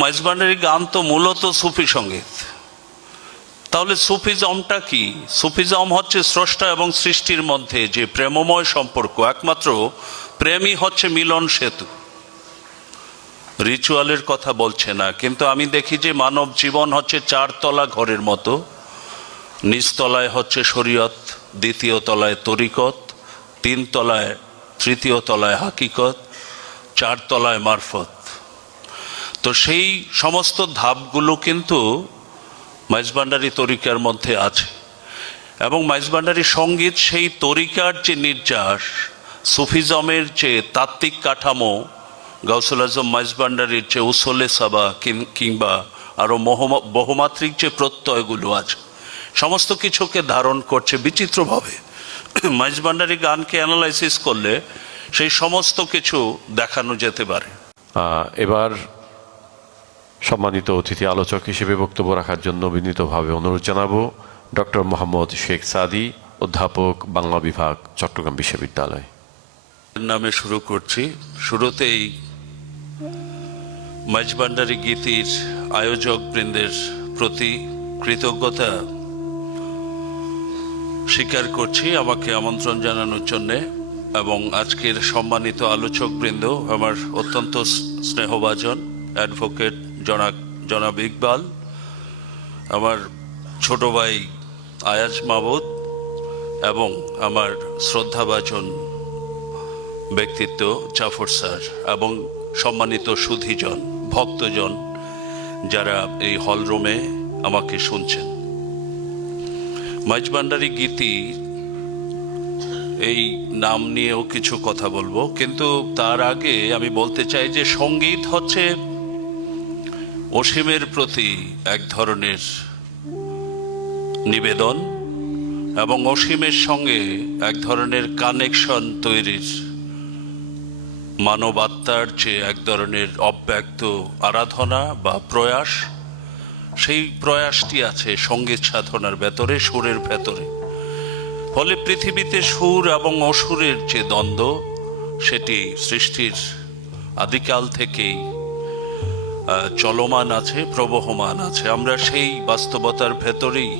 মাইজভান্ডারি গান তো মূলত সুফি সঙ্গীত। তাহলে সুফিজমটা কি? সুফিজম হচ্ছে স্রষ্টা এবং সৃষ্টির মধ্যে যে প্রেমময় সম্পর্ক, একমাত্র প্রেমই হচ্ছে মিলন সেতু। রিচুয়ালের কথা বলছে না, কিন্তু আমি দেখি যে মানব জীবন হচ্ছে চারতলা ঘরের মতো। নিচতলায় হচ্ছে শরীয়ত, দ্বিতীয় তলায় তরিকত, তিন তলায়, তৃতীয় তলায় হাকিকত, চার তলায় মারফত। তো সেই সমস্ত ধাপগুলো কিন্তু মাইজভান্ডারি তরিকার মধ্যে আছে, এবং মাইজভান্ডারি সঙ্গীত সেই তরিকার যে নির্যাস, সুফিজমের যে তাত্ত্বিক কাঠামো, গাউসুল আজম মাইজভান্ডারির যে উসলে সাবা কিংবা আরও বহুমাত্রিক যে প্রত্যয়গুলো আছে, সমস্ত কিছুকে ধারণ করছে বিচিত্রভাবে। মাইজভান্ডারি গানকে অ্যানালাইসিস করলে সেই সমস্ত কিছু দেখানো যেতে পারে। এবার সম্মানিত অতিথি আলোচক হিসেবে বক্তব্য রাখার জন্য বিনীতভাবে অনুরোধ জানাবো ডক্টর মোহাম্মদ শেখ সাদি, অধ্যাপক, বাংলা বিভাগ, চট্টগ্রাম বিশ্ববিদ্যালয়। নামে শুরু করছি। শুরুতেই মাইজভান্ডারি গীতির আয়োজক বৃন্দের প্রতি কৃতজ্ঞতা স্বীকার করছি আমাকে আমন্ত্রণ জানানোর জন্যে, এবং আজকের সম্মানিত আলোচক বৃন্দ আমার অত্যন্ত স্নেহভাজন অ্যাডভোকেট জনাব ইকবাল, আমার ছোট ভাই আয়াজ মাহমুদ, এবং আমার শ্রদ্ধাভাজন ব্যক্তিত্ব জাফর স্যার, এবং সম্মানিত সুধীজন, ভক্তজন যারা এই হলরুমে আমাকে শুনছেন। মাইজভান্ডারি গীতি এই নাম নিয়েও কিছু কথা বলবো, কিন্তু তার আগে আমি বলতে চাই যে সঙ্গীত হচ্ছে অসীমের প্রতি এক ধরনের নিবেদন, এবং অসীমের সঙ্গে এক ধরনের কানেকশন তৈরির, মানবাত্মার যে এক ধরনের অব্যক্ত আরাধনা বা প্রয়াস, সেই প্রয়াসটি আছে সঙ্গীত সাধনার ভেতরে, সুরের ভেতরে। ফলে পৃথিবীতে সুর এবং অসুরের যে দ্বন্দ্ব, সেটি সৃষ্টির আদিকাল থেকেই চলমান আছে, প্রবহমান আছে। আমরা সেই বাস্তবতার ভেতরেই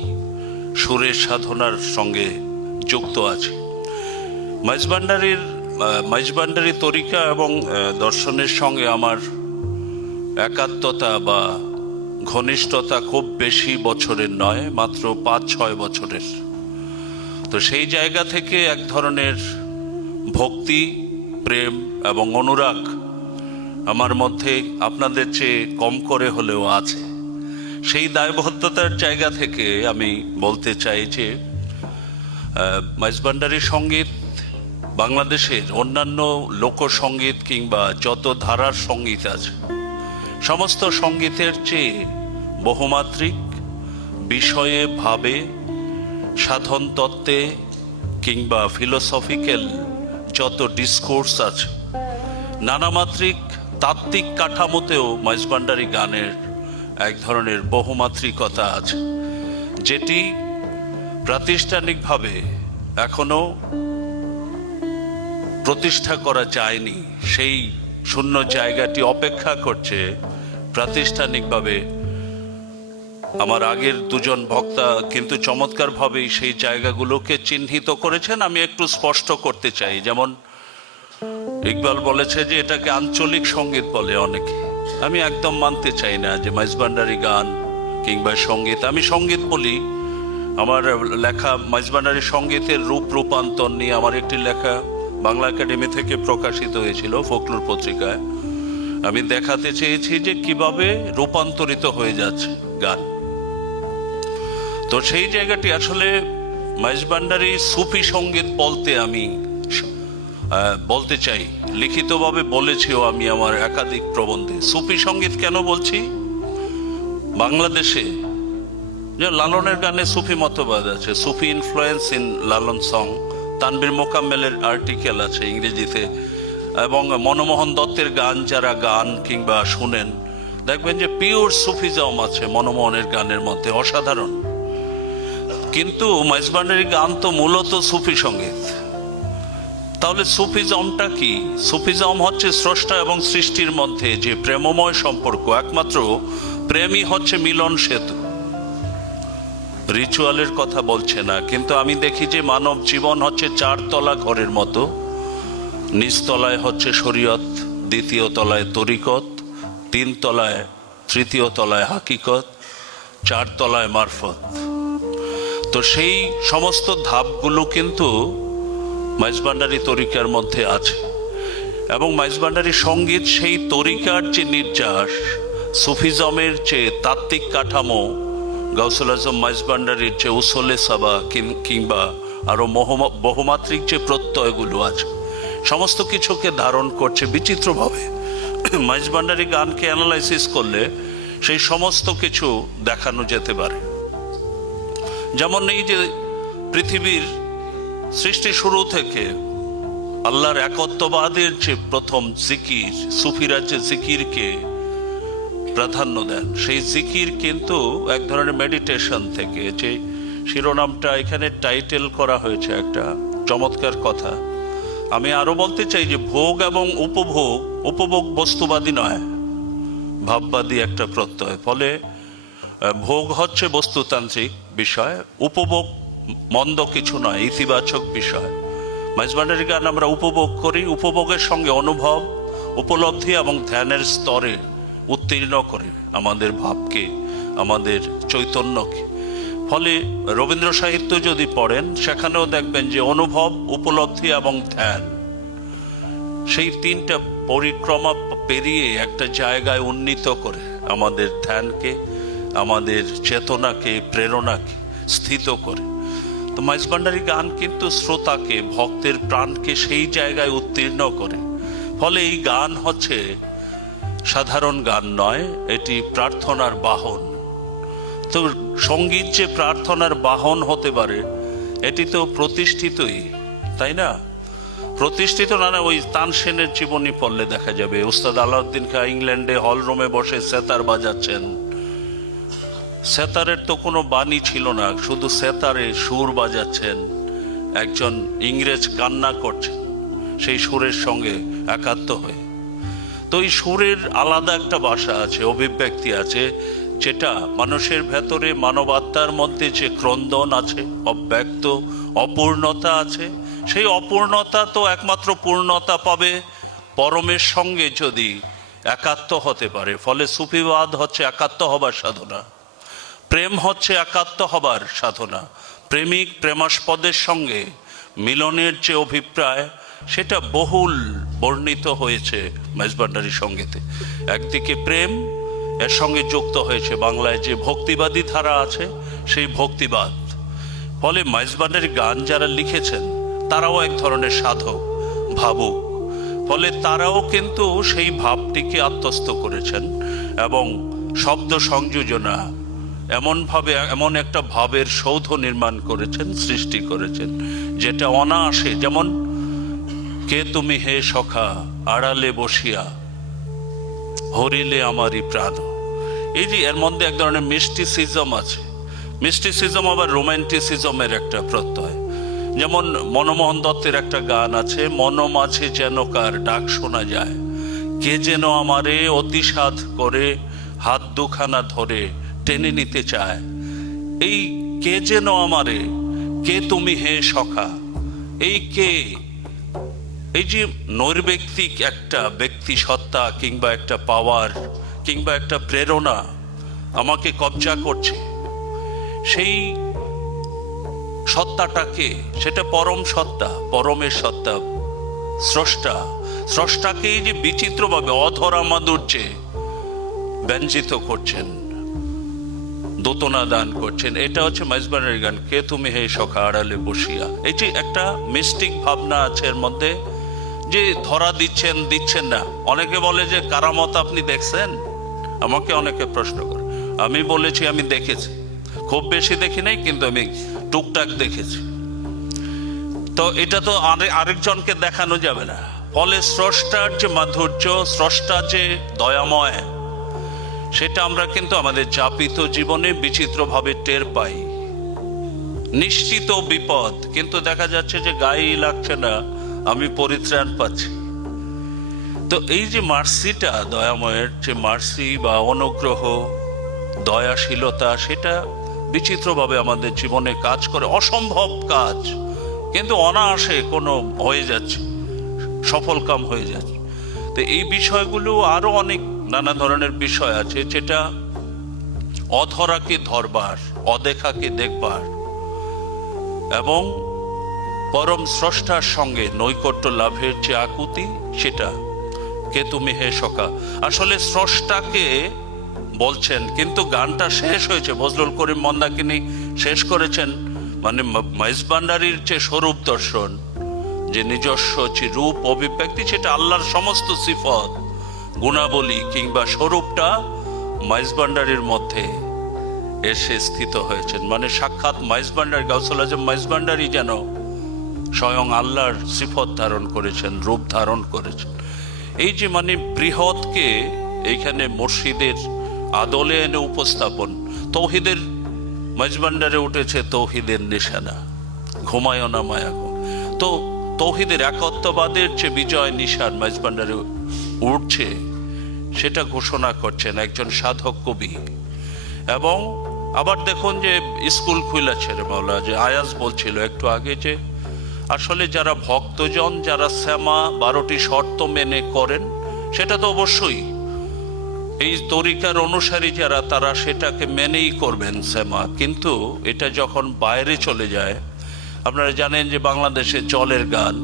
সুরের সাধনার সঙ্গে যুক্ত আছি। মাইজভান্ডারি তরিকা এবং দর্শনের সঙ্গে আমার একাত্মতা বা ঘনিষ্ঠতা খুব বেশি বছরের নয়, মাত্র 5-6 বছরের। তো সেই জায়গা থেকে এক ধরনের ভক্তি, প্রেম এবং অনুরাগ আমার মধ্যে আপনাদের চেয়ে কম করে হলেও আছে। সেই দায়বদ্ধতার জায়গা থেকে আমি বলতে চাই যে মাইজভান্ডারি সঙ্গীত বাংলাদেশের অন্যান্য লোকসঙ্গীত কিংবা যত ধারার সঙ্গীত আছে, সমস্ত সঙ্গীতের চেয়ে বহুমাত্রিক, বিষয়ে, ভাবে, সাধন তত্ত্বে কিংবা ফিলোসফিক্যাল যত ডিসকোর্স আছে, নানামাত্রিক তাত্ত্বিক কাঠামোতেও মাইজভান্ডারি গানের এক ধরনের বহুমাত্রিকতা আছে, যেটি প্রাতিষ্ঠানিকভাবে এখনো প্রতিষ্ঠা করা যায়নি। সেই শূন্য জায়গাটি অপেক্ষা করছে প্রাতিষ্ঠানিকভাবে। আমার আগের দুজন বক্তা কিন্তু চমৎকারভাবেই সেই জায়গাগুলোকে চিহ্নিত করেছেন। আমি একটু স্পষ্ট করতে চাই, যেমন ইকবাল বলেছে যে এটাকে আঞ্চলিক সঙ্গীত বলে অনেকে। আমি একদম মানতে চাই না যে মাইজভান্ডারি গান কিংবা সঙ্গীত, আমি সঙ্গীত বলি। আমার লেখা মাইজভান্ডারি সঙ্গীতের রূপান্তর নিয়ে আমার একটি লেখা বাংলা একাডেমি থেকে প্রকাশিত হয়েছিল ফোকলোর পত্রিকায়। আমি দেখাতে চেয়েছি যে কিভাবে রূপান্তরিত হয়ে যাচ্ছে গান। তো সেই জায়গাটি আসলে মাইজভান্ডারি সুফি সঙ্গীত বলতে আমি বলতে চাই, লিখিতভাবে বলেছিও আমি আমার একাধিক প্রবন্ধে। সুফি সঙ্গীত কেন বলছি? বাংলাদেশে যে লালনের গানে সুফি মতবাদ আছে, Sufi influence in Lalon song, Tanvir মোকাম্মেলের আর্টিকেল আছে ইংরেজিতে, এবং মনমোহন দত্তের গান যারা গান কিংবা শুনেন, দেখবেন যে পিওর সুফিজম আছে মনমোহনের গানের মধ্যে, অসাধারণ। কিন্তু মাইজভান্ডারি গান তো মূলত সুফি সঙ্গীত। তাহলে সুফিজমটা কি? সুফিজম হচ্ছে স্রষ্টা এবং সৃষ্টির মধ্যে যে প্রেমময় সম্পর্ক, একমাত্র প্রেমই হচ্ছে মিলন সেতু। রিচুয়ালের কথা বলছে না, কিন্তু আমি দেখি যে মানব জীবন হচ্ছে চারতলা ঘরের মতো। নিচতলায় হচ্ছে শরীয়ত, দ্বিতীয় তলায় তরিকত, তিনতলায়, তৃতীয় তলায় হাকিকত, চারতলায় মারফত। তো সেই সমস্ত ধাপগুলো কিন্তু মাইজভান্ডারী তরিকার মধ্যে আছে, এবং মাইজভান্ডারী সঙ্গীত সেই তরিকার যে নির্যাস, সুফিজমের যে তাত্ত্বিক কাঠামো, গাউসুল আজম মাইজভান্ডারীর যে উসলে সাবা কিংবা আরো বহুমাত্রিক যে প্রত্যয়গুলো আছে, সমস্ত কিছুকে ধারণ করছে বিচিত্রভাবে। মাইজভান্ডারী গানকে অ্যানালাইসিস করলে সেই সমস্ত কিছু দেখানো যেতে পারে। যেমন এই যে পৃথিবীর সৃষ্টি শুরু থেকে আল্লাহর একত্ববাদের যে প্রথম জিকির, সুফিরা যে জিকিরকে প্রাধান্য দেন, সেই জিকির কিন্তু এক ধরনের মেডিটেশন থেকে, যে শিরোনামটা এখানে টাইটেল করা হয়েছে একটা চমৎকার কথা। আমি আরো বলতে চাই যে ভোগ এবং উপভোগ বস্তুবাদী নয়, ভাববাদী একটা প্রত্যয়। ফলে ভোগ হচ্ছে বস্তুতান্ত্রিক বিষয়, উপভোগ মন্দ কিছু নয়, ইতিবাচক বিষয়। মাইজভান্ডারী গান আমরা উপভোগ করি, উপভোগের সঙ্গে অনুভব, উপলব্ধি এবং ধ্যানের স্তরে উত্তীর্ণ করে আমাদের ভাবকে, আমাদের চৈতন্যকে। ফলে রবীন্দ্র সাহিত্য যদি পড়েন, সেখানেও দেখবেন যে অনুভব, উপলব্ধি এবং ধ্যান, সেই তিনটা পরিক্রমা পেরিয়ে একটা জায়গায় উন্নীত করে আমাদের ধ্যানকে, আমাদের চেতনাকে, প্রেরণাকে স্থিত করে। তো মাইজভান্ডারী গান কিন্তু শ্রোতাকে, ভক্তের প্রাণকে সেই জায়গায় উত্তীর্ণ করে। ফলে এই গান হচ্ছে সাধারণ গান নয়, এটি প্রার্থনার বাহন। তো সঙ্গীত যে প্রার্থনার বাহন হতে পারে, এটি তো প্রতিষ্ঠিতই, তাই না? প্রতিষ্ঠিত না, ওই তানসেনের জীবনী পড়লে দেখা যাবে উস্তাদ আলাউদ্দিন খাঁ ইংল্যান্ডে হলরুমে বসে সেতার বাজাচ্ছেন। সেতারের তো কোনো বাণী ছিল না, শুধু সেতারে সুর বাজাচ্ছেন। একজন ইংরেজ কান্না করছেন সেই সুরের সঙ্গে একাত্ম হয়ে। তো এই সুরের আলাদা একটা ভাষা আছে, অভিব্যক্তি আছে, যেটা মানুষের ভেতরে, মানবাত্মার মধ্যে যে ক্রন্দন আছে, অব্যক্ত অপূর্ণতা আছে, সেই অপূর্ণতা তো একমাত্র পূর্ণতা পাবে পরমের সঙ্গে যদি একাত্ম হতে পারে। ফলে সুফিবাদ হচ্ছে একাত্ম হবার সাধনা, প্রেম হচ্ছে একাত্ম হবার সাধনা। প্রেমিক প্রেমাস্পদের সঙ্গে মিলনের যে অভিপ্রায়, সেটা বহুল বর্ণিত হয়েছে মাইজভান্ডারী সঙ্গীতে। একদিকে প্রেম, এর সঙ্গে যুক্ত হয়েছে বাংলায় যে ভক্তিবাদী ধারা আছে, সেই ভক্তিবাদ। ফলে মাইজভান্ডারী গান যারা লিখেছেন, তারাও এক ধরনের সাধক, ভাবুক। ফলে তারাও কিন্তু সেই ভাবটিকে আত্মস্থ করেছেন এবং শব্দ সংযোজনা এমনভাবে, এমন একটা ভাবের সৌধ নির্মাণ করেছেন, সৃষ্টি করেছেন, যেটা অনায়াসে, যেমন কে তুমি হে সখা আড়ালে বসিয়া হরিলে আমারই প্রাণ। এই যে এর মধ্যে এক ধরনের মিস্টিসিজম আছে। মিস্টিসিজম আবার রোম্যান্টিসিজমের একটা প্রত্যয়। যেমন মনমোহন দত্তের একটা গান আছে, মন মাঝে যেন কার ডাক শোনা যায়, কে যেন আমারে অতিসাধ করে হাত দুখানা ধরে টেনে নিতে চায়। এই কে যেন আমারে, কে তুমি হে সখা, এই কে, এই যে নৈর্ব্যক্তিক একটা ব্যক্তি সত্তা কিংবা একটা পাওয়ার কিংবা একটা প্রেরণা আমাকে কবজা করছে, সেই সত্তাটাকে, সেটা পরম সত্তা, পরমের সত্তা, স্রষ্টা। স্রষ্টাকেই যে বিচিত্রভাবে অধরা মাধুর্যে ব্যঞ্জিত করছেন, দোতনা দান করছেন। এটা হচ্ছে মাইজভান্ডারী গান, কে তুমি হে সখা আড়ালে বসিয়া। এই যে একটা মিস্টিক ভাবনা আছে এর মধ্যে, যে ধরা দিচ্ছেন না। অনেকে বলে যে কারামত আপনি দেখছেন, আমাকে অনেকে প্রশ্ন করে। আমি বলেছি আমি দেখেছি, খুব বেশি দেখি নাই, কিন্তু আমি টুকটাক দেখেছি। তো এটা তো আরেকজনকে দেখানো যাবে না। ফলে স্রষ্টার যে মাধুর্য, স্রষ্টা যে দয়াময়, সেটা আমরা কিন্তু আমাদের যাপিত জীবনে বিচিত্রভাবে টের পাই। নিশ্চিত বিপদ, কিন্তু দেখা যাচ্ছে যে গায়েই লাগছে না, আমি পরিত্রাণ পাচ্ছি। তো এই যে মার্সিটা, দয়াময়ের যে মার্সি বা অনুগ্রহ, দয়াশীলতা, সেটা বিচিত্রভাবে আমাদের জীবনে কাজ করে। অসম্ভব কাজ কিন্তু অনায়াসে কোনো হয়ে যাচ্ছে, সফল কাম হয়ে যাচ্ছে। তো এই বিষয়গুলো আরো অনেক নানা ধরনের বিষয় আছে, যেটা অধরাকে ধরবার, অদেখাকে দেখবার এবং পরম স্রষ্টার সঙ্গে নৈকট্য লাভের যে আকুতি, সেটা কে তুমি হে সখা। আসলে স্রষ্টাকে বলছেন, কিন্তু গানটা শেষ হয়েছে, বজলুল করিম মন্দাকিনী শেষ করেছেন মানে মাইজভান্ডারীর যে স্বরূপ দর্শন, যে নিজস্ব যে রূপ অভিব্যক্তি, সেটা আল্লাহর সমস্ত সিফত, গুণাবলী কিংবা স্বরূপটা মাইজভান্ডারীর মধ্যে এসে স্থিত হয়েছেন। মানে সাক্ষাৎ মাইজভান্ডারী, গাউসুল আজম মাইজভান্ডারী যেন স্বয়ং আল্লাহর সিফত ধারণ করেছেন, রূপ ধারণ করেছেন। এই যে মানে বৃহৎকে এইখানে মুর্শিদের আদলে এনে উপস্থাপন, তৌহিদের মাইজভান্ডারে উঠেছে তৌহিদের নিশানা, ঘুমায় না মায়া। তো তৌহিদের একত্ববাদের যে বিজয় নিশান মাইজভান্ডারে উঠছে, সেটা ঘোষণা করছেন একজন সাধক কবি। এবং আবার দেখুন যে স্কুল খুলেছে রে মাওলা, যে আয়াজ বলছিল একটু আগে, যে আসলে যারা ভক্তজন, যারা শ্যামা 12টি শর্ত মেনে করেন, সেটা তো অবশ্যই এই তরিকার অনুসারী যারা, তারা সেটাকে মেনেই করবেন শ্যামা। কিন্তু এটা যখন বাইরে চলে যায়, আপনারা জানেন যে বাংলাদেশে জলের গান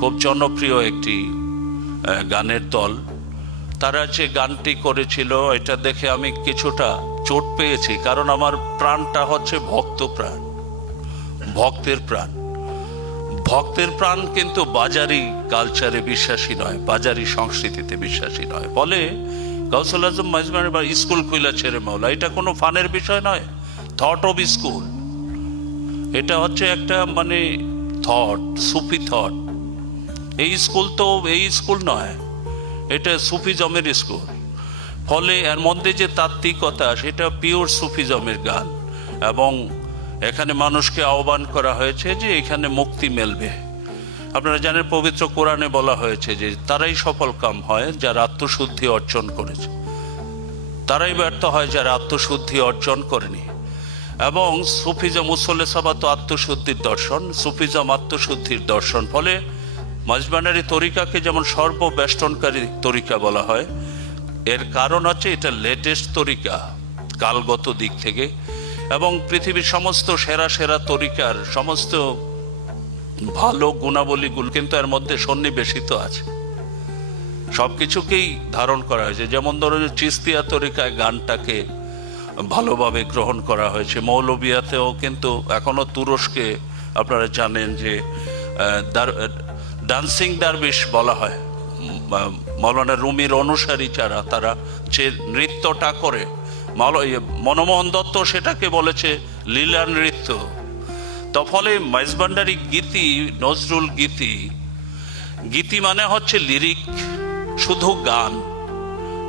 খুব জনপ্রিয় একটি গানের দল, তারা যে গানটি করেছিল, এটা দেখে আমি কিছুটা চোট পেয়েছি, কারণ আমার প্রাণটা হচ্ছে ভক্ত প্রাণ, ভক্তের প্রাণ। ভক্তের প্রাণ কিন্তু বাজারি কালচারে বিশ্বাসী নয়, বাজারি সংস্কৃতিতে বিশ্বাসী নয়। ফলে গাউসুল আজম মাইজভান্ডারী বা স্কুল খুলেছে রে মাওলা, এটা কোনো ফানের বিষয় নয়, থট অফ স্কুল। এটা হচ্ছে একটা মানে থট, সুফি থট। এই স্কুল তো এই স্কুল নয়, এটা সুফিজমের স্কুল। ফলে এর মধ্যে যে তাত্ত্বিকতা, সেটা পিওর সুফিজমের গান। এবং এখানে মানুষকে আহ্বান করা হয়েছে যে এখানে মুক্তি মেলবে। আপনারা জানেন পবিত্র কোরআনে বলা হয়েছে যে তারাই সফল কাম হয় যারা আত্মশুদ্ধি অর্জন করেছে, তারাই ব্যর্থ হয় যারা আত্মশুদ্ধি অর্জন করেনি। এবং সুফিজম উসলে সাবা তো আত্মশুদ্ধির দর্শন, সুফিজম আত্মশুদ্ধির দর্শন। ফলে মাইজভান্ডারী তরিকাকে যেমন সর্ববেষ্টনকারী তরিকা বলা হয়, এর কারণ হচ্ছে এটা লেটেস্ট তরিকা কালগত দিক থেকে, এবং পৃথিবীর সমস্ত সেরা সেরা তরিকার সমস্ত ভালো গুণাবলীগুলো কিন্তু এর মধ্যে সন্নিবেশিত আছে, সবকিছুকেই ধারণ করা হয়েছে। যেমন ধরুন চিস্তিয়া তরিকায় গানটাকে ভালোভাবে গ্রহণ করা হয়েছে। মৌলবিয়াতেও কিন্তু এখনো তুরস্কে আপনারা জানেন যে ডান্সিং দারবিশ বলা হয়, মৌলানা রুমির অনুসারী যারা, তারা যে নৃত্যটা করে, মনমোহন দত্ত সেটাকে বলেছে লীলা নৃত্য। তো ফলে মাইজভান্ডারী গীতি, নজরুল গীতি, গীতি মানে হচ্ছে লিরিক, শুধু গান,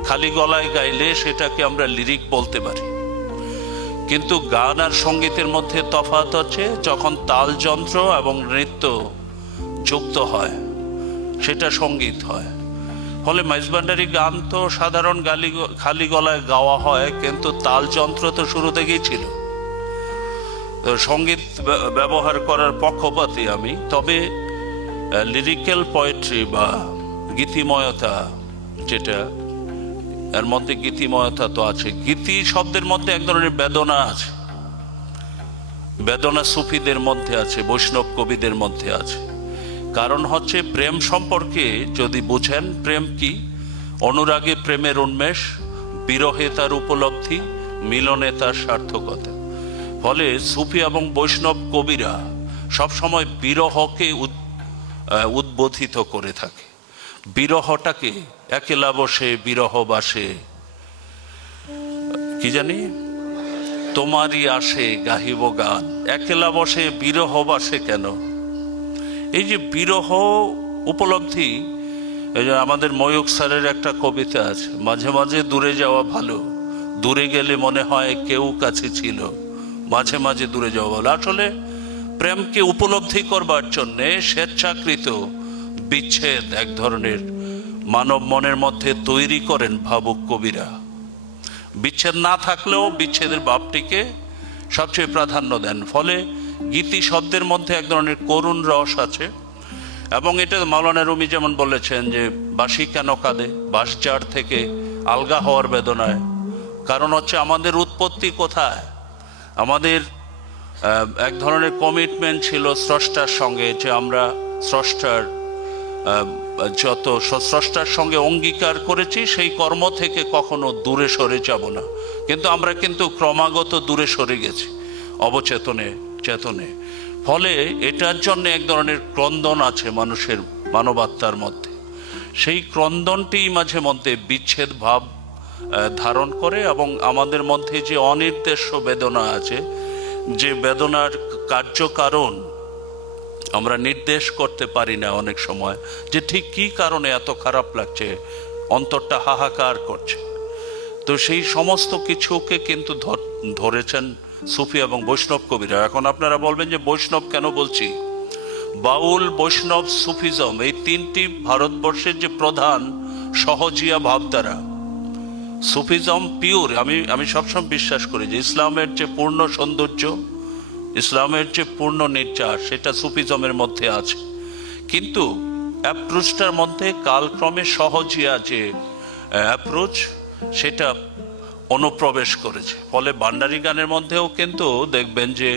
খালি গলায় গাইলে সেটাকে আমরা লিরিক বলতে পারি। কিন্তু গান আর সঙ্গীতের মধ্যে তফাৎ হচ্ছে যখন তাল যন্ত্র এবং নৃত্য যুক্ত হয়, সেটা সঙ্গীত হয়। ফলে মাইজভান্ডারী গান তো সাধারণ খালি গলায় গাওয়া হয়, কিন্তু তাল যন্ত্র তো শুরু থেকেই ছিল। সঙ্গীত ব্যবহার করার পক্ষপাতী আমি, তবে লিরিক্যাল পোয়েট্রি বা গীতিময়তা, যেটা এর মধ্যে গীতিময়তা তো আছে। গীতি শব্দের মধ্যে এক ধরনের বেদনা আছে, বেদনা সুফিদের মধ্যে আছে, বৈষ্ণব কবিদের মধ্যে আছে। কারণ হচ্ছে প্রেম সম্পর্কে যদি বুঝেন, প্রেম কি, অনুরাগে প্রেমের উন্মেষ, বিরহে তার উপলব্ধি, মিলনে তার সার্থকতা। ফলে সুফি এবং বৈষ্ণব কবিরা সবসময় বিরহকে উদ্বোধিত করে থাকে। বিরহটাকে একেলা বসে বিরহ বাসে, কি জানি তোমারই আসে গাহিব গান। একেলা বসে বিরহ বাসে কেন? এই যে বিরহ উপলব্ধি, এই যে আমাদের ময়ূক স্যারের একটা কবিতা আছে, মাঝে মাঝে দূরে যাওয়া ভালো, দূরে গেলে মনে হয় কেউ কাছে ছিল, মাঝে মাঝে দূরে যাওয়া ভালো। আসলে প্রেমকে উপলব্ধি করবার জন্যে স্বেচ্ছাকৃত বিচ্ছেদ এক ধরনের মানব মনের মধ্যে তৈরি করেন ভাবুক কবিরা। বিচ্ছেদ না থাকলেও বিচ্ছেদের ভাবটিকে সবচেয়ে প্রাধান্য দেন, ফলে গীতি শব্দের মধ্যে এক ধরনের করুণ রস আছে। এবং এটা মাওলানা রুমি যেমন বলেছেন যে বাঁশি কেন কাঁদে, বাঁশঝাড় থেকে আলগা হওয়ার বেদনায়। কারণ হচ্ছে আমাদের উৎপত্তি কোথায়, আমাদের এক ধরনের কমিটমেন্ট ছিল স্রষ্টার সঙ্গে, যে আমরা স্রষ্টার স্রষ্টার সঙ্গে অঙ্গীকার করেছি সেই কর্ম থেকে কখনো দূরে সরে যাব না। কিন্তু আমরা ক্রমাগত দূরে সরে গেছি অবচেতনে চেতনে। ফলে এটার জন্য এক ধরনের ক্রন্দন আছে মানুষের মানবাত্মার মধ্যে। সেই ক্রন্দনটি মাঝে মধ্যে বিচ্ছেদ ভাব ধারণ করে, এবং আমাদের মধ্যে যে অনির্দেশ্য বেদনা আছে, যে বেদনার কার্যকারণ আমরা নির্দেশ করতে পারি না অনেক সময়, যে ঠিক কী কারণে এত খারাপ লাগছে, অন্তরটা হাহাকার করছে। তো সেই সমস্ত কিছুকে কিন্তু ধরেছেন সুফি এবং বৈষ্ণব কবিরা। এখন আপনারা বলবেন যে বৈষ্ণব কেন বলছি, বাউল, বৈষ্ণব, সুফিজম এই তিনটি ভারতবর্ষের যে প্রধান সহজিয়া ভাবধারা। সুফিজম পিওর, আমি সবসময় বিশ্বাস করি যে ইসলামের যে পূর্ণ সৌন্দর্য, ইসলামের যে পূর্ণ নির্যাস, সেটা সুফিজমের মধ্যে আছে। কিন্তু অ্যাপ্রোচটার মধ্যে কালক্রমে সহজিয়া যে অ্যাপ্রোচ, সেটা অনুপ্রবেশ করেছে। ফলে ভান্ডারী গানের মধ্যেও কিন্তু দেখবেন যে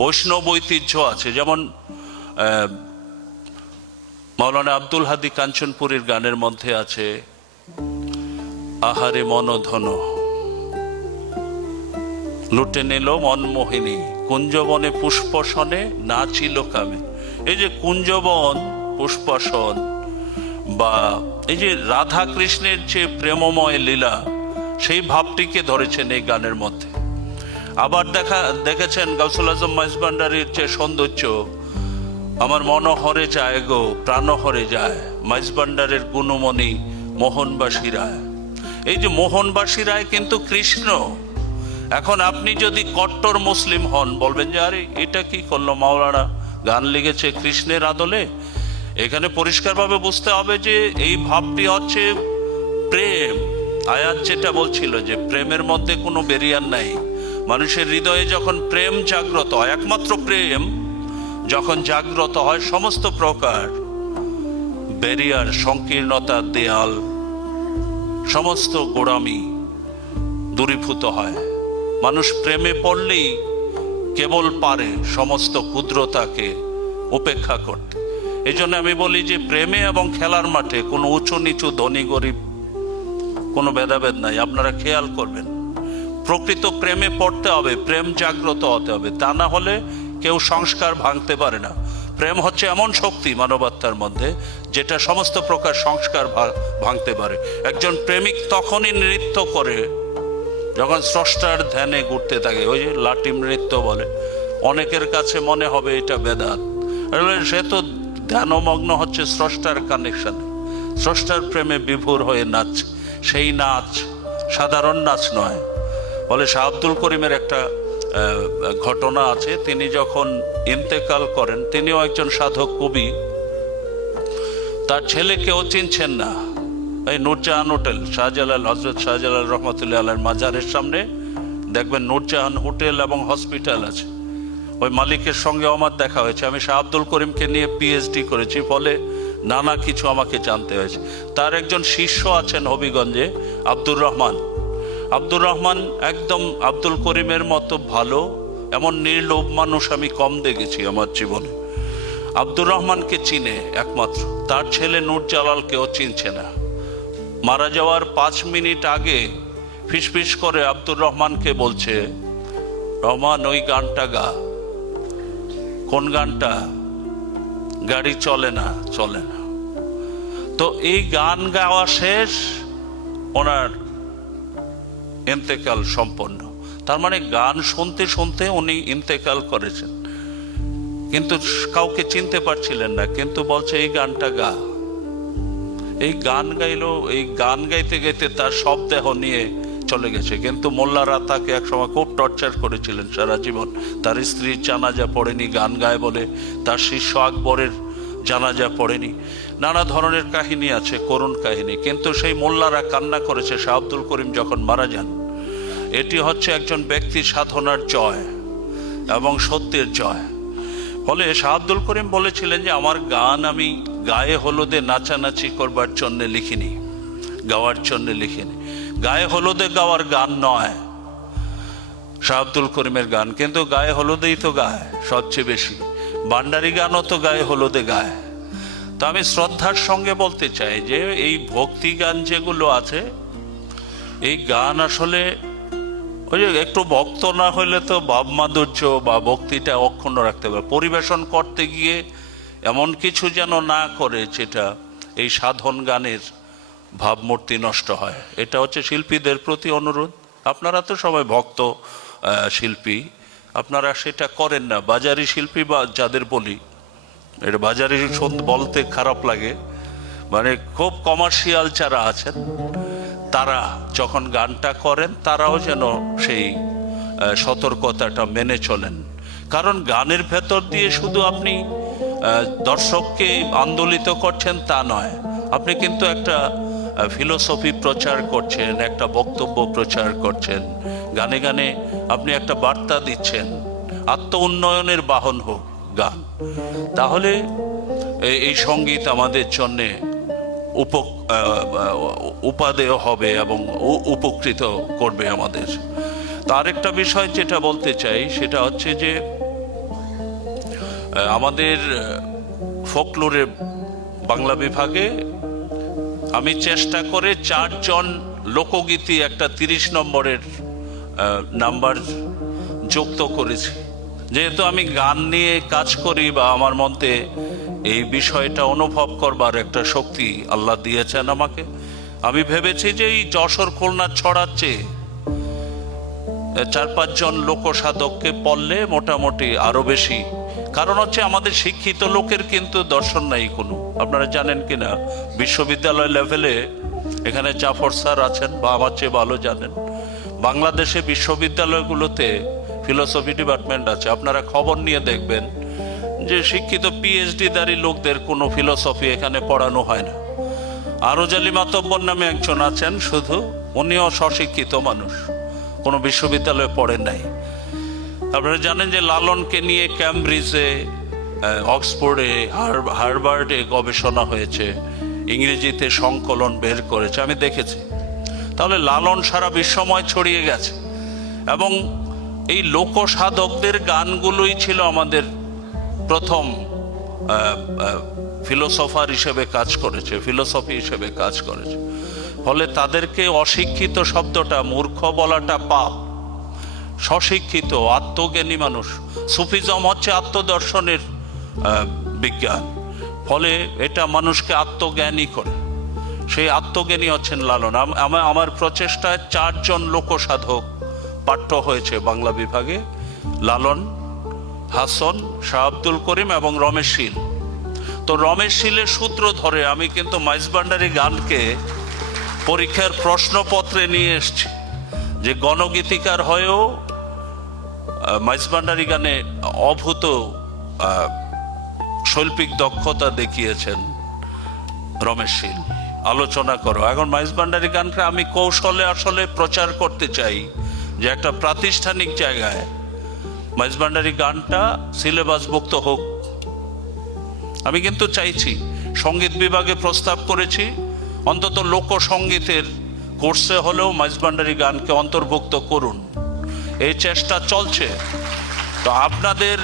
বৈষ্ণব ঐতিহ্য আছে। যেমন মাওলানা আব্দুল হাদি কাঞ্চনপুরীর গানের মধ্যে আছে আহারে মনধন লুটে নিল মনমোহিনী, কুঞ্জবনে পুষ্পসনে নাচিল কামে। এই যে কুঞ্জবন, পুষ্পসন, বা এই যে রাধা কৃষ্ণের যে প্রেমময় লীলা, সেই ভাবটিকে ধরেছেন এই গানের মধ্যে। আবার দেখেছেন গাউসুল আজম মাইজভান্ডারীর যে সৌন্দর্য, আমার মন হরে যায় গো প্রাণ হরে যায়, মাইজভান্ডারের গুণমণি মোহনবাসী রায়। এই যে মোহনবাসী রায় কিন্তু কৃষ্ণ। এখন আপনি যদি কট্টর মুসলিম হন, বলবেন যে আরে এটা কি করলো মাওলানা, গান লিখেছে কৃষ্ণের আদলে। এখানে পরিষ্কারভাবে বুঝতে হবে যে এই ভাবটি হচ্ছে প্রেম। আয়াত যেটা বলছিল যে প্রেমের মধ্যে কোনো ব্যারিয়ার নাই। মানুষের হৃদয়ে যখন প্রেম জাগ্রত হয়, একমাত্র প্রেম যখন জাগ্রত হয়, সমস্ত প্রকার ব্যারিয়ার, সংকীর্ণতা, দেয়াল, সমস্ত গোড়ামি দূরীভূত হয়। মানুষ প্রেমে পড়লেই কেবল পারে সমস্ত ক্ষুদ্রতাকে উপেক্ষা করতে। এই জন্য আমি বলি যে প্রেমে এবং খেলার মাঠে কোনো উঁচু নিচু, ধনী গরিব কোনো ভেদাভেদ নাই। আপনারা খেয়াল করবেন, প্রকৃত প্রেমে পড়তে হবে, প্রেম জাগ্রত হতে হবে, তা না হলে কেউ সংস্কার ভাঙতে পারে না। প্রেম হচ্ছে এমন শক্তি মানবাত্মার মধ্যে যেটা সমস্ত প্রকার সংস্কার ভাঙতে পারে। একজন প্রেমিক তখনই নৃত্য করে যখন স্রষ্টার ধ্যানে ঘুরতে থাকে। ওই যে লাটিম নৃত্য বলে, অনেকের কাছে মনে হবে এটা বেদাত, সে তো ধ্যানমগ্ন হচ্ছে স্রষ্টার কানেকশনে, স্রষ্টার প্রেমে বিভোর হয়ে নাচ। সেই নাচ সাধারণ নাচ নয়। বলে শাহ আব্দুল করিমের একটা ঘটনা আছে, তিনি যখন ইন্তেকাল করেন, তিনিও একজন সাধক কবি, তার ছেলে কেউ চিনছেন না। এই নূরজাহান হোটেল, শাহজালাল, হজরত শাহজালাল রহমতুল্লাহ আলাইহির মাজারের সামনে দেখবেন নূরজাহান হোটেল এবং হসপিটাল আছে। ওই মালিকের সঙ্গে আমার দেখা হয়েছে। আমি শাহ আব্দুল করিমকে নিয়ে পিএইচডি করেছি, ফলে নানা কিছু আমাকে জানতে হয়েছে। তার একজন শিষ্য আছেন হবিগঞ্জে, আব্দুর রহমান। আব্দুর রহমান একদম আব্দুল করিমের মতো ভালো, এমন নির্লোভ মানুষ আমি কম দেখেছি আমার জীবনে। আব্দুর রহমানকে চিনে একমাত্র, তার ছেলে নূরজালালকেও চিনছে না। মারা যাওয়ার 5 মিনিট আগে ফিসফিস করে আব্দুর রহমানকে বলছে, রহমান ওই গানটা গা। কোন গানটা? গাড়ি চলে না, চলে না। তো এই গান গাওয়া শেষ, ওনার ইন্তেকাল সম্পন্ন। তার মানে গান শুনতে শুনতে উনি ইন্তেকাল করেছেন, কিন্তু কাউকে চিনতে পারছিলেন না। কিন্তু বলছে এই গানটা গা। এই গান গাইলো, এই গান গাইতে গাইতে তার সব দেহ নিয়ে চলে গেছে। কিন্তু মোল্লারা তাকে একসময় খুব টর্চার করেছিলেন সারা জীবন। তার স্ত্রীর জানাজা পড়েনি গান গায় বলে। তার শিষ্য আকবরের জানাজা পড়েনি, নানা ধরনের কাহিনী আছে, করুণ কাহিনী। কিন্তু সেই মোল্লারা কান্না করেছে শাহ আব্দুল করিম যখন মারা যান। এটি হচ্ছে একজন ব্যক্তি সাধনার জয় এবং সত্যের জয়। ফলে শাহ আব্দুল করিম বলেছিলেন যে আমার গান আমি গায়ে হলুদে নাচানাচি করবার জন্য লিখিনি, গাওয়ার জন্য লিখিনি। গায়ে হলুদে গাওয়ার গান নয় শাহ আব্দুল করিমের গান, কিন্তু গায়ে হলুদেই তো গায় সবচেয়ে বেশি। ভান্ডারি গানও তো গায়ে হলুদে গায়। তো আমি শ্রদ্ধার সঙ্গে বলতে চাই যে এই ভক্তি গান যেগুলো আছে, এই গান আসলে ওই যে একটু ভক্ত না হলে তো ভাব মাধুর্য বা ভক্তিটা অক্ষুণ্ণ রাখতে পারে। পরিবেশন করতে গিয়ে এমন কিছু যেন না করে যেটা এই সাধন গানের ভাবমূর্তি নষ্ট হয়। এটা হচ্ছে শিল্পীদের প্রতি অনুরোধ। আপনারা তো সবাই ভক্ত শিল্পী, আপনারা সেটা করেন না। বাজারি শিল্পী বা যাদের বলি, এটা বাজারি বলতে খারাপ লাগে, মানে খুব কমার্শিয়াল যারা আছেন তারা যখন গানটা করেন তারাও যেন সেই সতর্কতাটা মেনে চলেন। কারণ গানের ভেতর দিয়ে শুধু আপনি দর্শককে আন্দোলিত করছেন তা নয়, আপনি কিন্তু একটা ফিলোসফি প্রচার করছেন, একটা বক্তব্য প্রচার করছেন। গানে গানে আপনি একটা বার্তা দিচ্ছেন, আত্ম উন্নয়নের বাহন হোক গান। তাহলে এই সঙ্গীত আমাদের জন্যে উপাদেয় হবে এবং উপকৃত করবে আমাদের। তার একটা বিষয় যেটা বলতে চাই সেটা হচ্ছে যে আমাদের ফোকলোরে বাংলা বিভাগে আমি চেষ্টা করে 4 জন লোকগীতি একটা 30 নম্বরের নাম্বার যুক্ত করেছি। যেহেতু আমি গান নিয়ে কাজ করি বা আমার মধ্যে এই বিষয়টা অনুভব করবার একটা শক্তি আল্লাহ দিয়েছেন আমাকে, আমি ভেবেছি যে এই যশোর খুলনা ছড়াচ্ছে 4-5 জন লোকসাধককে পড়লে মোটামুটি আরো বেশি। কারণ হচ্ছে আমাদের শিক্ষিত লোকের কিন্তু দর্শন নাই কোনো। আপনারা জানেন কিনা বিশ্ববিদ্যালয় লেভেলে এখানে জাফর স্যার আছেন বা আমার চেয়ে ভালো জানেন, বাংলাদেশে বিশ্ববিদ্যালয়গুলোতে ফিলোসফি ডিপার্টমেন্ট আছে। আপনারা খবর নিয়ে দেখবেন যে শিক্ষিত পিএইচডি দারি লোকদের কোনো ফিলোসফি এখানে পড়ানো হয় না। আরজ আলী মাতব্বর নামে একজন আছেন, শুধু উনিও স্বশিক্ষিত মানুষ, কোনো বিশ্ববিদ্যালয়ে পড়েন নাই। আপনারা জানেন যে লালনকে নিয়ে ক্যামব্রিজে, অক্সফোর্ডে, হার্ভার্ডে গবেষণা হয়েছে, ইংরেজিতে সংকলন বের করেছে, আমি দেখেছি। তাহলে লালন সারা বিশ্বময় ছড়িয়ে গেছে এবং এই লোকসাধকদের গানগুলোই ছিল আমাদের প্রথম ফিলোসফার হিসেবে কাজ করেছে, ফিলোসফি হিসেবে কাজ করেছে। ফলে তাদেরকে অশিক্ষিত শব্দটা, মূর্খ বলাটা পাপ। স্বশিক্ষিত আত্মজ্ঞানী মানুষ। সুফিজম হচ্ছে আত্মদর্শনের বিজ্ঞান, ফলে এটা মানুষকে আত্মজ্ঞানী করে। সেই আত্মজ্ঞানী হচ্ছেন লালন। আমার প্রচেষ্টায় 4 জন লোকসাধক পাঠ্য হয়েছে বাংলা বিভাগে, লালন, হাসন, শাহ আব্দুল করিম এবং রমেশ শীল। তো রমেশ শীলের সূত্র ধরে আমি কিন্তু মাইজ ভান্ডারী গানকে পরীক্ষার প্রশ্নপত্রে নিয়ে এসছি, যে গণগীতিকার হয়েও মাইজ ভান্ডারী গানে অভূত শৈল্পিক দক্ষতা দেখিয়েছেন রমেশ শীল। আলোচনা করো। এখন মাইজ ভান্ডারী গানকে আমি কৌশলে আসলে প্রচার করতে চাই যে একটা প্রাতিষ্ঠানিক জায়গায় মাইজ ভান্ডারী গানটা সিলেবাসভুক্ত হোক। আমি কিন্তু চাইছি, সঙ্গীত বিভাগে প্রস্তাব করেছি, অন্তত লোকসঙ্গীতের কোর্সে হলেও মাইজ ভান্ডারী গানকে অন্তর্ভুক্ত করুন। এই চেষ্টা চলছে। তো আপনাদের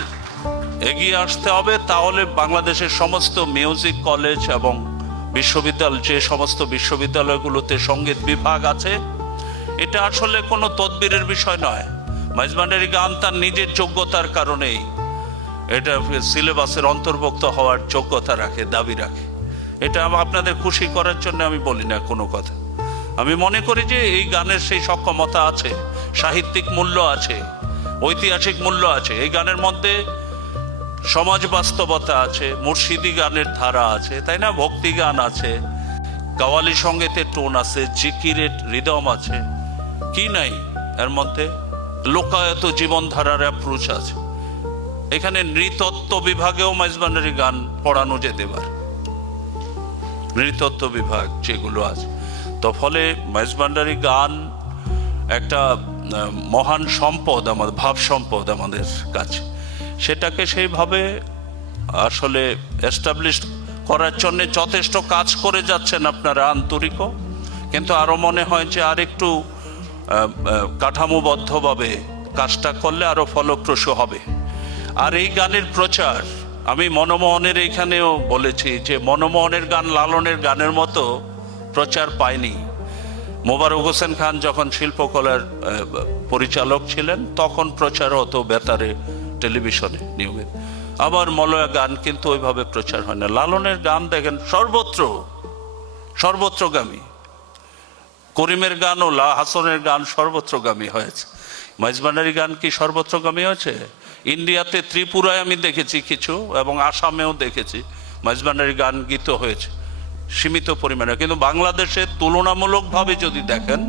এগিয়ে আসতে হবে, তাহলে বাংলাদেশের সমস্ত মিউজিক কলেজ এবং বিশ্ববিদ্যালয়, যে সমস্ত বিশ্ববিদ্যালয়গুলোতে সঙ্গীত বিভাগ আছে, এটা আসলে কোনো তদবিরের বিষয় নয়। মাইজ ভান্ডারী গান তার নিজের যোগ্যতার কারণেই এটা সিলেবাসের অন্তর্ভুক্ত হওয়ার যোগ্যতা রাখে, দাবি রাখে। এটা আপনাদের খুশি করার জন্য আমি বলি না কোনো কথা। আমি মনে করি যে এই গানের সেই সক্ষমতা আছে, সাহিত্যিক মূল্য আছে, ঐতিহাসিক মূল্য আছে। এই গানের মধ্যে সমাজ বাস্তবতা আছে, মুর্শিদি গানের ধারা আছে, তাই না? ভক্তি গান আছে, কাওয়ালি সঙ্গীতের টোন আছে, জিকিরের রিদম আছে, কি নাই এর মধ্যে? লোকায়ত জীবনধারার অ্যাপ্রোচ আছে। এখানে নৃতত্ত্ব বিভাগেও মাইজভান্ডারি গান পড়ানো যেতে পারে, নৃতত্ত্ব বিভাগ যেগুলো আছে। তো ফলে মাইজভান্ডারি গান একটা মহান সম্পদ, আমাদের ভাব সম্পদ আমাদের কাছে। সেটাকে সেইভাবে আসলে এস্টাবলিশ করার জন্য যথেষ্ট কাজ করে যাচ্ছেন আপনারা আন্তরিকও, কিন্তু আরও মনে হয় যে আরেকটু কাঠামোবদ্ধভাবে কাজটা করলে আরও ফলপ্রসূ হবে। আর এই গানের প্রচার আমি মনমোহনের এইখানেও বলেছি যে মনমোহনের গান লালনের গানের মতো প্রচার পায়নি। মোবারক হোসেন খান যখন শিল্পকলার পরিচালক ছিলেন তখন প্রচার হতো বেতারে, টেলিভিশনে নিয়মিত। আবার মলয়া গান কিন্তু ওইভাবে প্রচার হয় না। লালনের গান দেখেন সর্বত্রগামী। করিমের গান ও হাসনের গান সর্বত্রগামী হয়েছে। মাইজভান্ডারি গান কি সর্বত্রগামী হয়েছে? ইন্ডিয়াতে ত্রিপুরায় আমি দেখেছি কিছু, এবং আসামেও দেখেছি মাইজভান্ডারি গান গীত হয়েছে সীমিত পরিমাণে, কিন্তু বাংলাদেশে তুলনামূলকভাবে যদি দেখেন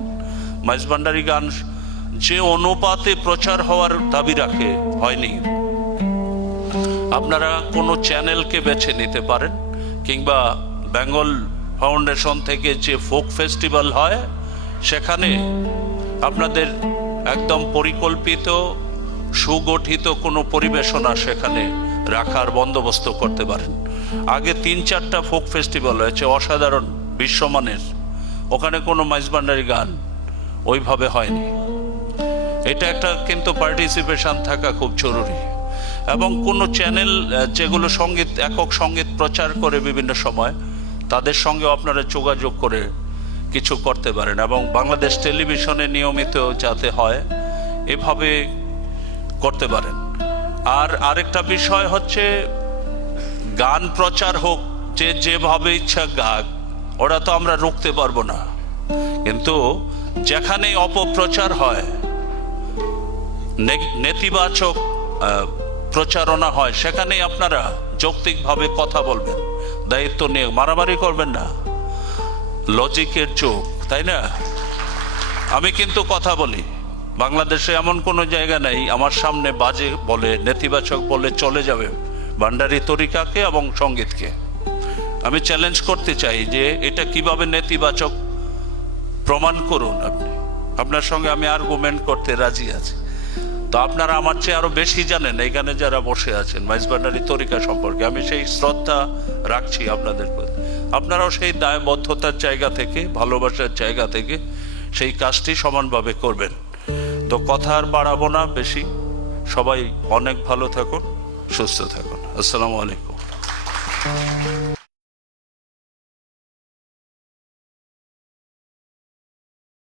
মাইজভান্ডারি গান যে অনুপাতে প্রচার হওয়ার দাবি রাখে হয়নি। আপনারা কোনো চ্যানেলকে বেছে নিতে পারেন, কিংবা বেঙ্গল ফাউন্ডেশন থেকে যে ফোক ফেস্টিভ্যাল হয় সেখানে আপনাদের একদম পরিকল্পিত সুগঠিত কোনো পরিবেশনা সেখানে রাখার বন্দোবস্ত করতে পারেন। আগে 3-4টা ফোক ফেস্টিভ্যাল হয়েছে অসাধারণ বিশ্বমানের, ওখানে কোনো মাইজভান্ডারি গান ওইভাবে হয়নি। এটা একটা কিন্তু পার্টিসিপেশন থাকা খুব জরুরি। এবং কোনো চ্যানেল যেগুলো সঙ্গীত একক সঙ্গীত প্রচার করে বিভিন্ন সময়, তাদের সঙ্গে আপনারা যোগাযোগ করে কিছু করতে পারেন, এবং বাংলাদেশ টেলিভিশনে নিয়মিত যাতে হয় এভাবে করতে পারেন। আর আরেকটা বিষয় হচ্ছে গান প্রচার হোক, যে যেভাবে ইচ্ছা গাক, ওরা তো আমরা রুখতে পারবো না, কিন্তু যেখানেই অপপ্রচার হয়, নেতিবাচক প্রচারণা হয়, সেখানেই আপনারা যৌক্তিকভাবে কথা বলবেন, দায়িত্ব নিয়ে মারামারি করবেন না, লজিকের যুগ, তাই না? আমি কিন্তু কথা বলি, বাংলাদেশে এমন কোনো জায়গা নাই আমার সামনে বাজে বলে নেতিবাচক বলে চলে যাবে ভান্ডারি তরিকাকে এবং সঙ্গীতকে। আমি চ্যালেঞ্জ করতে চাই যে এটা কিভাবে নেতিবাচক প্রমাণ করুন আপনি, আপনার সঙ্গে আমি আর্গুমেন্ট করতে রাজি আছি। তো আপনারা আমার চেয়ে আরো বেশি জানেন এখানে যারা বসে আছেন মাইজভান্ডারি তরিকা সম্পর্কে, আমি সেই শ্রদ্ধা রাখছি আপনাদের প্রতি। আপনারাও সেই দায়বদ্ধতার জায়গা থেকে, ভালোবাসার জায়গা থেকে সেই কাজটি সমানভাবে করবেন। তো কথা আর বাড়াবো না বেশি, সবাই অনেক ভালো থাকুন, সুস্থ থাকুন। আসসালামু আলাইকুম।